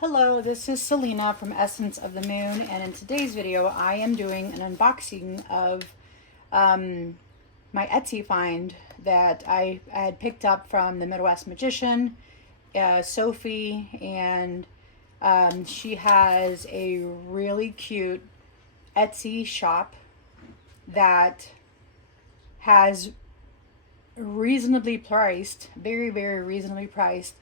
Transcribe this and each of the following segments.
Hello, this is Selena from Essence of the Moon, and in today's video I am doing an unboxing of my Etsy find that I had picked up from the Midwest Magician, Sophie, and she has a really cute Etsy shop that has reasonably priced, very reasonably priced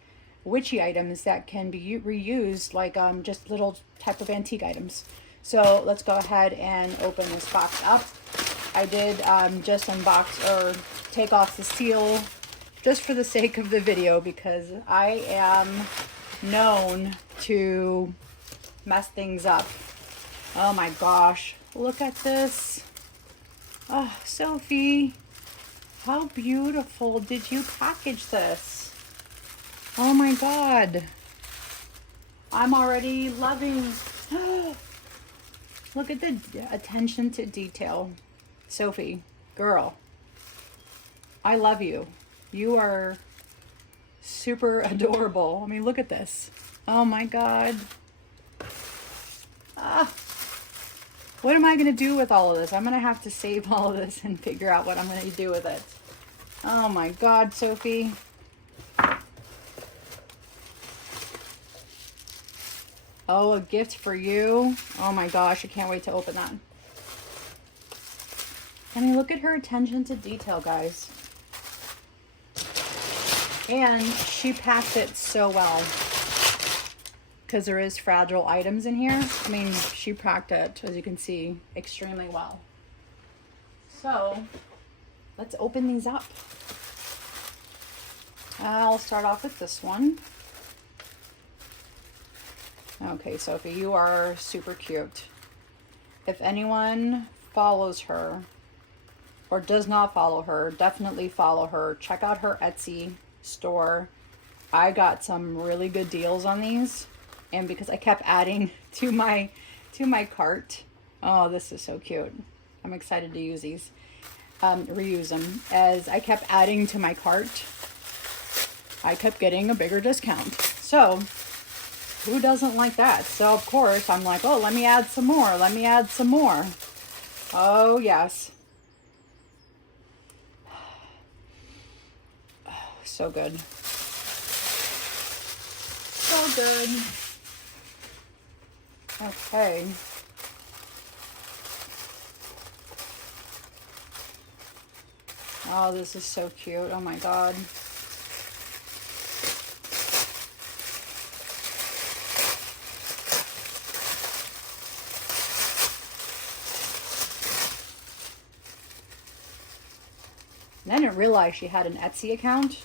witchy items that can be reused, like just little type of antique items. So let's go ahead and open this box up. I did just unbox or take off the seal just for the sake of the video, because I am known to mess things up. Oh my gosh, look at this. Oh, Sophie, how beautiful did you package this? Oh my God. I'm already loving. Look at the attention to detail. Sophie, girl, I love you. You are super adorable. I mean, look at this. Oh my God. What am I going to do with all of this? I'm going to have to save all of this and figure out what I'm going to do with it. Oh my God, Sophie. Oh, a gift for you. Oh my gosh, I can't wait to open that. I mean, look at her attention to detail, guys. And she packed it so well, because there is fragile items in here. I mean, she packed it, as you can see, extremely well. So, let's open these up. I'll start off with this one. Okay, Sophie, you are super cute. If anyone follows her or does not follow her, definitely follow her. Check out her Etsy store. I got some really good deals on these, and because I kept adding to my cart. Oh, this is so cute. I'm excited to use these, reuse them. As I kept adding to my cart, I kept getting a bigger discount. So who doesn't like that? So of course I'm like, oh, let me add some more. Let me add some more. Oh yes. Oh, so good. So good. Okay. Oh, this is so cute. Oh my God. And I didn't realize she had an Etsy account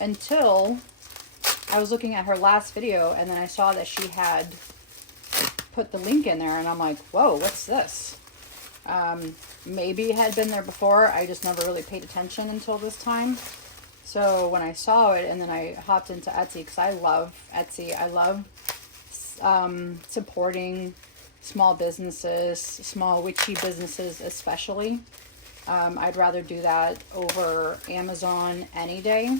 until I was looking at her last video, and then I saw that she had put the link in there, and I'm like, whoa, what's this? Maybe it had been there before. I just never really paid attention until this time. So when I saw it, and then I hopped into Etsy, because I love Etsy. I love supporting small businesses, small witchy businesses especially. I'd rather do that over Amazon any day.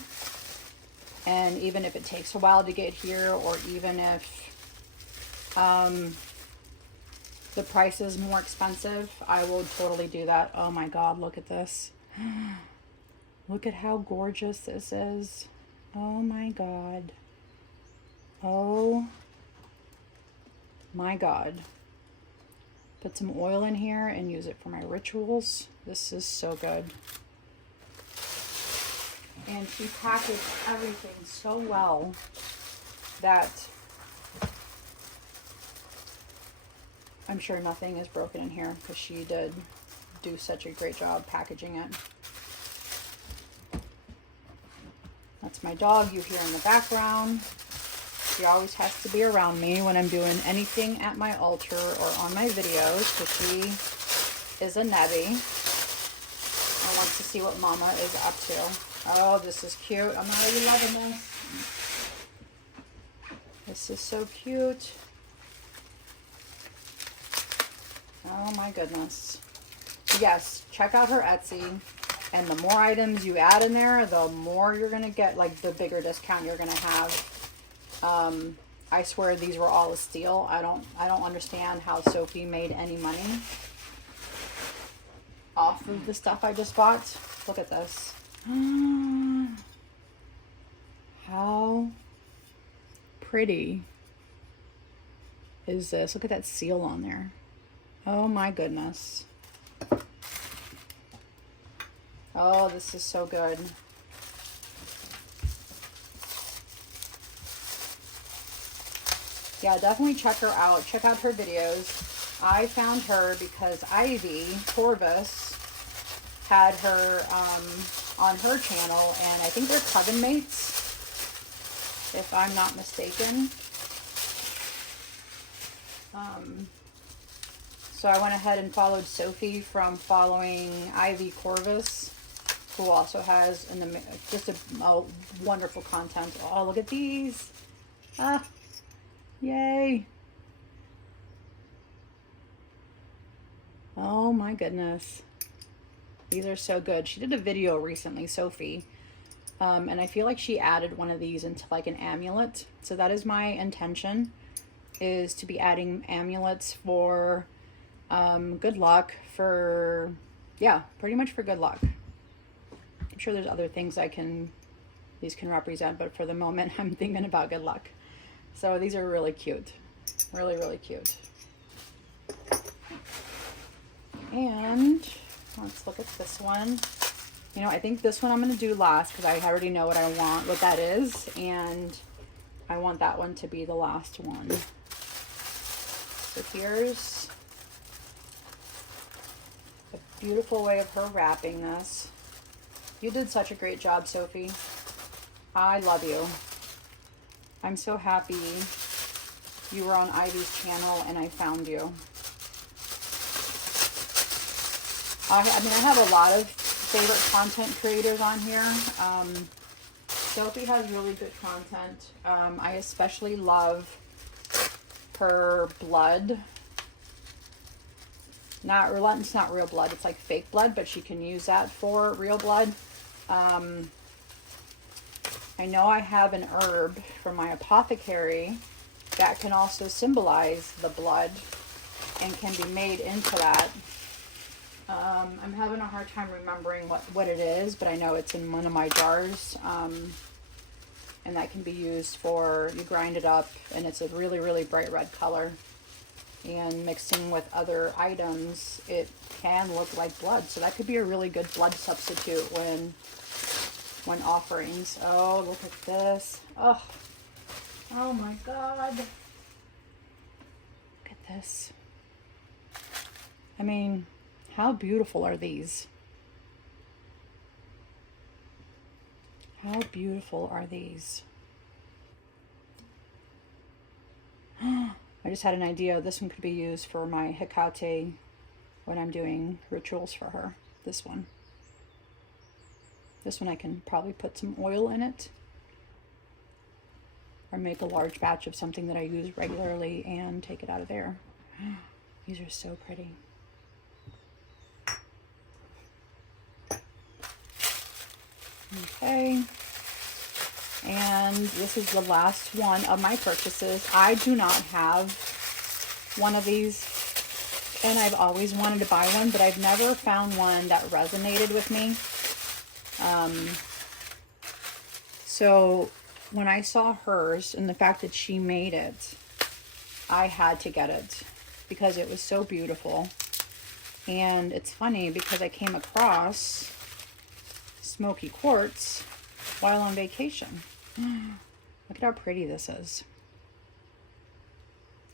And even if it takes a while to get here, or even if the price is more expensive, I will totally do that. Oh my God, look at this. Look at how gorgeous this is. Oh my God. Oh my God. Put some oil in here and use it for my rituals. This is so good. And she packaged everything so well that I'm sure nothing is broken in here, because she did do such a great job packaging it. That's my dog you hear in the background. She always has to be around me when I'm doing anything at my altar or on my videos, because she is a nebby and wants to see what Mama is up to. Oh, this is cute. I'm already loving this. This is so cute. Oh my goodness. Yes, check out her Etsy. And the more items you add in there, the more you're going to get, like the bigger discount you're going to have. I swear these were all a steal. I don't understand how Sophie made any money off of the stuff I just bought. Look at this. How pretty is this? Look at that seal on there. Oh my goodness. Oh, this is so good. Yeah, definitely check her out. Check out her videos. I found her because Ivy Corvus had her on her channel, and I think they're coven mates, if I'm not mistaken. So I went ahead and followed Sophie from following Ivy Corvus, who also has just a wonderful content. Oh, look at these. Ah, yay. Oh my goodness. These are so good. She did a video recently, Sophie, and I feel like she added one of these into like an amulet. So that is my intention, is to be adding amulets for good luck, for, yeah, pretty much for good luck. I'm sure there's other things these can represent, but for the moment I'm thinking about good luck. So these are really cute. Really, really cute. And let's look at this one. You know, I think this one I'm going to do last because I already know what that is, and I want that one to be the last one. So here's a beautiful way of her wrapping this. You did such a great job, Sophie. I love you. I'm so happy you were on Ivy's channel and I found you. I mean, I have a lot of favorite content creators on here. Sophie has really good content. I especially love her blood. It's not real blood, it's like fake blood, but she can use that for real blood. I know I have an herb from my apothecary that can also symbolize the blood and can be made into that. I'm having a hard time remembering what it is, but I know it's in one of my jars. And that can be used for, you grind it up, and it's a really, really bright red color. And mixing with other items, it can look like blood. So that could be a really good blood substitute when offerings. Oh, look at this. Oh my God. Look at this. I mean, how beautiful are these? How beautiful are these? I just had an idea. This one could be used for my Hecate when I'm doing rituals for her. This one. This one I can probably put some oil in it, or make a large batch of something that I use regularly and take it out of there. These are so pretty. Okay, and this is the last one of my purchases. I do not have one of these, and I've always wanted to buy one, but I've never found one that resonated with me. So when I saw hers and the fact that she made it, I had to get it because it was so beautiful. And it's funny because I came across smoky quartz while on vacation. Look at how pretty this is.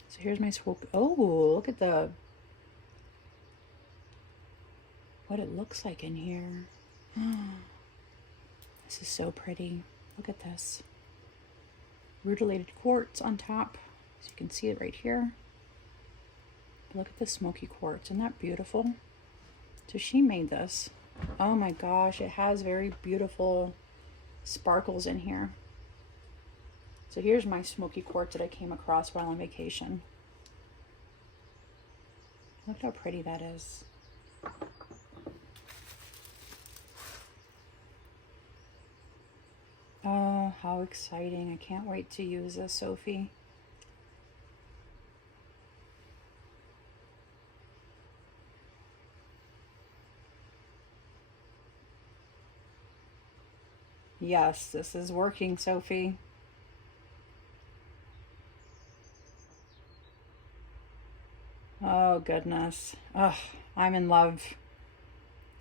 So here's my smoke. Oh, look at what it looks like in here. This is so pretty. Look at this. Rutilated quartz on top. So you can see it right here. Look at the smoky quartz. Isn't that beautiful? So she made this. Oh my gosh, it has very beautiful sparkles in here. So here's my smoky quartz that I came across while on vacation. Look how pretty that is. Oh, how exciting. I can't wait to use this, Sophie. Yes, this is working, Sophie. Oh, goodness. Oh, I'm in love.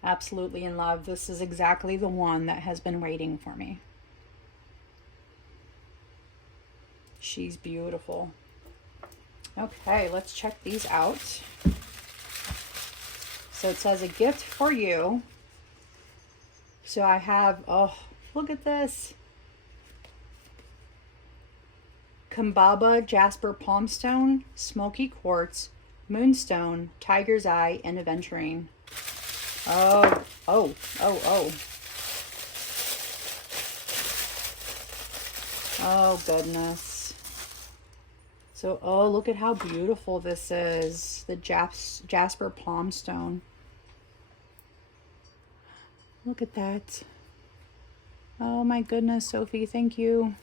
Absolutely in love. This is exactly the one that has been waiting for me. She's beautiful. Okay, let's check these out. So it says a gift for you. So I have, oh, look at this. Kambaba Jasper Palmstone, Smoky Quartz, Moonstone, Tiger's Eye, and Aventurine. Oh. Oh, goodness. So, oh, look at how beautiful this is. The Jasper Palmstone. Look at that. Oh, my goodness, Sophie, thank you.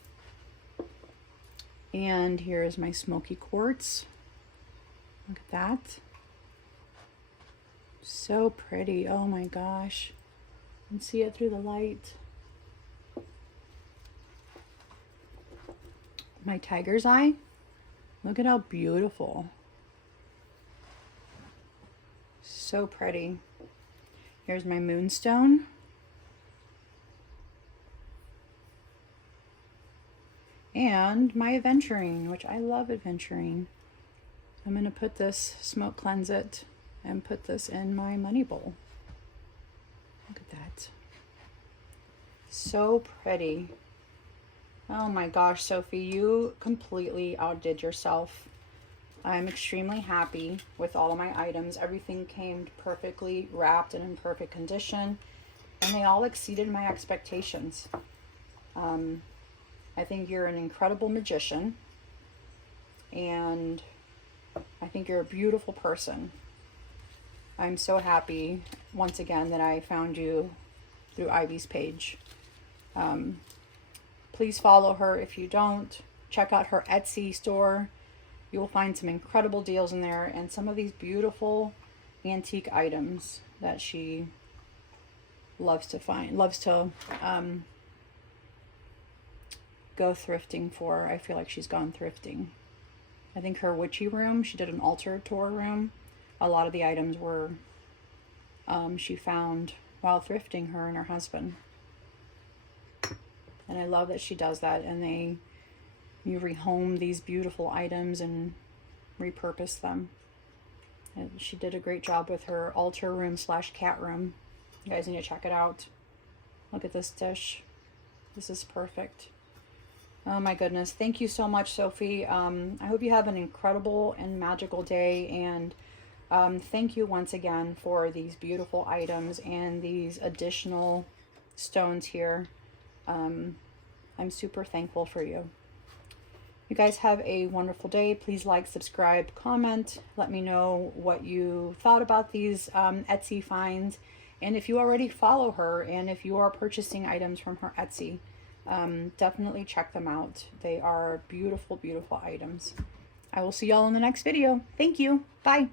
And here's my Smoky Quartz. Look at that. So pretty. Oh my gosh. You can see it through the light. My Tiger's Eye. Look at how beautiful. So pretty. Here's my Moonstone. And my Aventurine, which I love Aventurine. I'm going to put this, smoke cleanse it, and put this in my money bowl. Look at that. So pretty. Oh my gosh, Sophie, you completely outdid yourself. I'm extremely happy with all of my items. Everything came perfectly wrapped and in perfect condition, and they all exceeded my expectations. I think you're an incredible magician, and I think you're a beautiful person. I'm so happy, once again, that I found you through Ivy's page. Please follow her if you don't. Check out her Etsy store. You will find some incredible deals in there, and some of these beautiful antique items that she loves to go thrifting for. I feel like she's gone thrifting. I think her witchy room, she did an altar tour room. A lot of the items were she found while thrifting, her and her husband. And I love that she does that, and you rehome these beautiful items and repurpose them. And she did a great job with her altar room / cat room. You guys need to check it out. Look at this dish. This is perfect. Oh my goodness. Thank you so much, Sophie. I hope you have an incredible and magical day, and thank you once again for these beautiful items and these additional stones here. I'm super thankful for you. You guys have a wonderful day. Please like, subscribe, comment. Let me know what you thought about these Etsy finds. And if you already follow her, and if you are purchasing items from her Etsy, definitely check them out. They are beautiful, beautiful items. I will see y'all in the next video. Thank you. Bye.